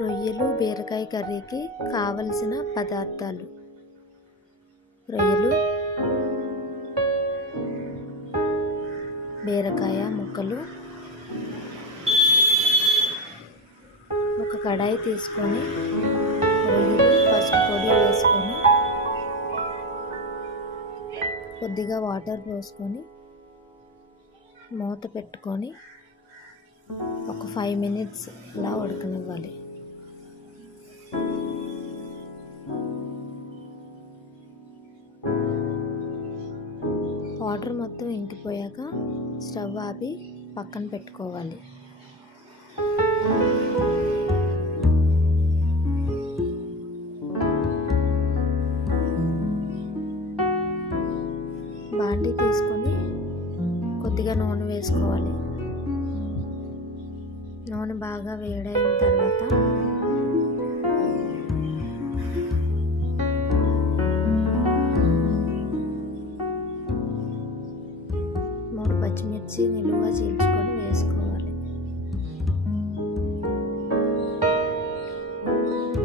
రొయ్యలు బీరకాయ కర్రీకి కావలసిన పదార్థాలు: రొయ్యలు, బీరకాయ ముక్కలు, ఒక కడాయి తీసుకొని రొయ్యలు పసుపు పొడి వేసుకొని కొద్దిగా వాటర్ పోసుకొని మూత పెట్టుకొని ఒక 5 minutes అలా ఉడకనివ్వాలి. వాటర్ మొత్తం ఇంకిపోయాక స్టవ్ ఆపి పక్కన పెట్టుకోవాలి. బాండీ తీసుకొని కొద్దిగా నూనె వేసుకోవాలి. నూనె బాగా వేడైన తర్వాత పచ్చిమిర్చి నిలువుగా చీల్చుకొని వేసుకోవాలి.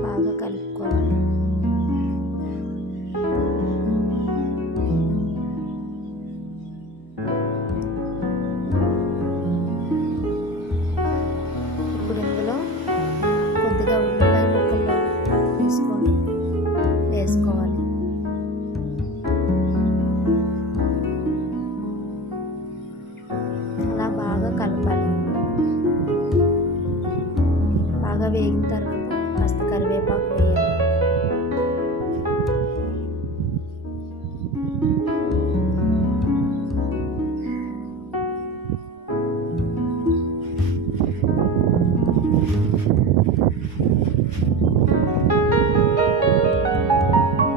బాగా కలుపుకోవాలి. ఇప్పుడు ఇందులో కొద్దిగా ఉల్లిపాయ ముక్కలు తీసుకొని వేసుకోవాలి. బాగా కలపాలి. బాగా వేగిన తర్వాత కాస్త కరివేపాకు వేయాలి.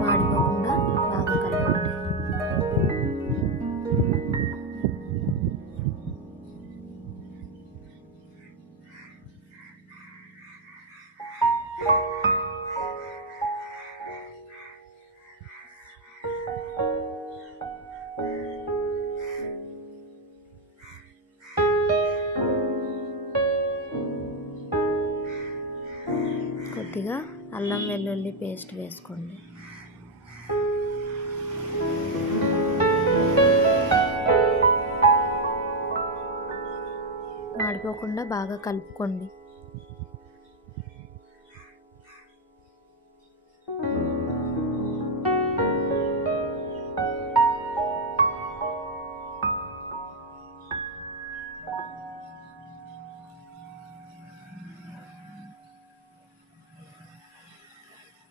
మాడిపోకుండా బాగా కలపండి. కొద్దిగా అల్లం వెల్లుల్లి పేస్ట్ వేసుకోండి. మాడిపోకుండా బాగా కలుపుకోండి.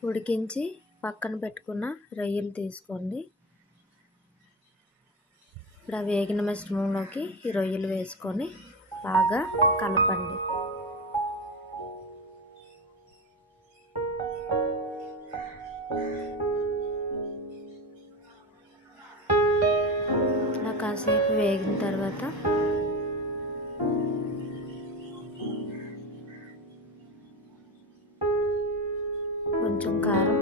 ఉడికించి పక్కన పెట్టుకున్న రొయ్యలు తీసుకోండి. ఇప్పుడు ఆ వేగిన మిశ్రమంలోకి ఈ రొయ్యలు వేసుకొని బాగా కలపండి. ఇలా కాసేపు వేగిన తర్వాత కొంచెం కారం,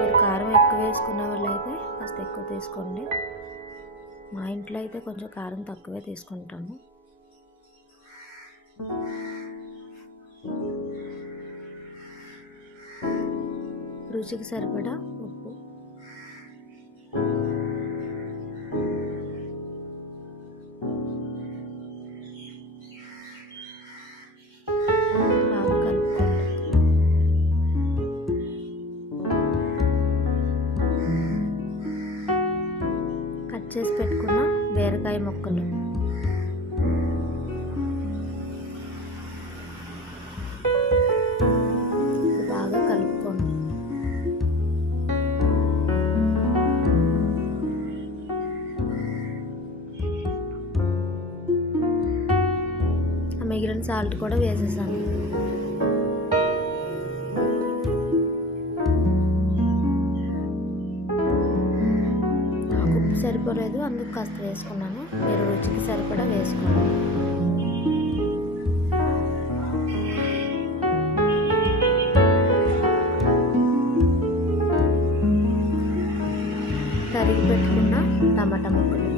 మీరు కారం ఎక్కువ వేసుకునే వాళ్ళు అయితే కాస్త ఎక్కువ తీసుకోండి. మా ఇంట్లో అయితే కొంచెం కారం తక్కువే తీసుకుంటాము. రుచికి సరిపడా ఉప్పు, చేసి పెట్టుకున్న బీరకాయ ముక్కలు, బాగా కలుపుకోండి. మిగిలిన సాల్ట్ కూడా వేసేసాను. సరిపోలేదు, అందుకు కాస్త వేసుకున్నాను. మీరు రుచికి సరిపడా వేసుకోండి. తరిగి పెట్టుకున్న టమాటా ముక్కలు,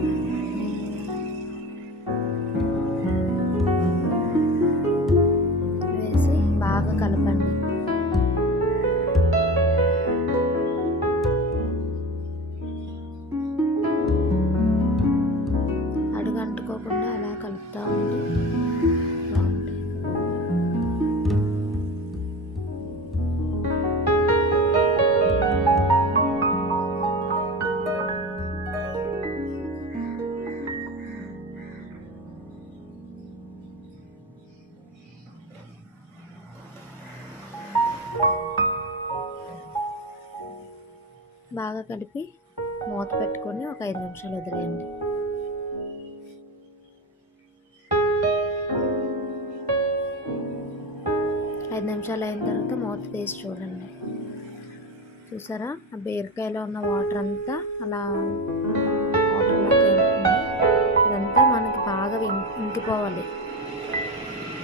బాగా కలిపి మూత పెట్టుకొని ఒక 5 నిమిషాలు వదిలేయండి. ఐదు నిమిషాలు అయిన తర్వాత మూత తీసి చూడండి. చూసారా, ఆ బీరకాయలో ఉన్న వాటర్ అంతా అలా వాటర్లో తేలుతుంది. ఇదంతా మనకి బాగా ఇంకిపోవాలి.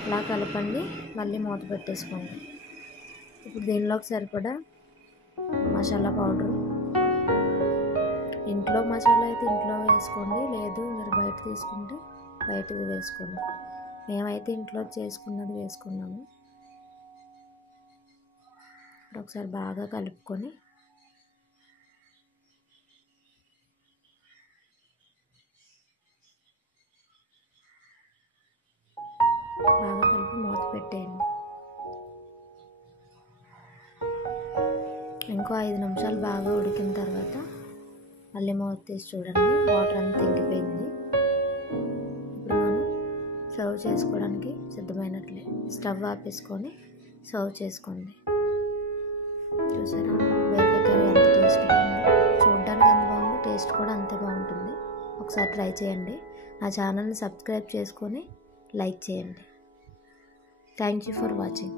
అలా కలపండి, మళ్ళీ మూత పెట్టేసుకోండి. ఇప్పుడు దీనిలోకి సరిపడా మసాలా పౌడర్, ఇంట్లో మసాలా అయితే ఇంట్లో వేసుకోండి, లేదు మీరు బయట తీసుకుంటే బయటది వేసుకోండి. మేమైతే ఇంట్లో చేసుకున్నది వేసుకున్నాము. ఒకసారి బాగా కలుపుకొని బాగా కలిపి మూత పెట్టేయండి. ఇంకో 5 నిమిషాలు బాగా ఉడికిన తర్వాత మళ్ళీ మూత తీసి చూడండి, వాటర్ అంతా ఇంకిపోయింది. ఇప్పుడు మనం సర్వ్ చేసుకోవడానికి సిద్ధమైనట్లే. స్టవ్ ఆపేసుకొని సర్వ్ చేసుకోండి. చూసారా, బీరకాయ కర్రీ ఎంత టేస్ట్గా ఉంది. చూడడానికి ఎంత బాగుంది, టేస్ట్ కూడా అంతే బాగుంటుంది. ఒకసారి ట్రై చేయండి. నా ఛానల్ని సబ్స్క్రైబ్ చేసుకొని లైక్ చేయండి. Thank you for watching.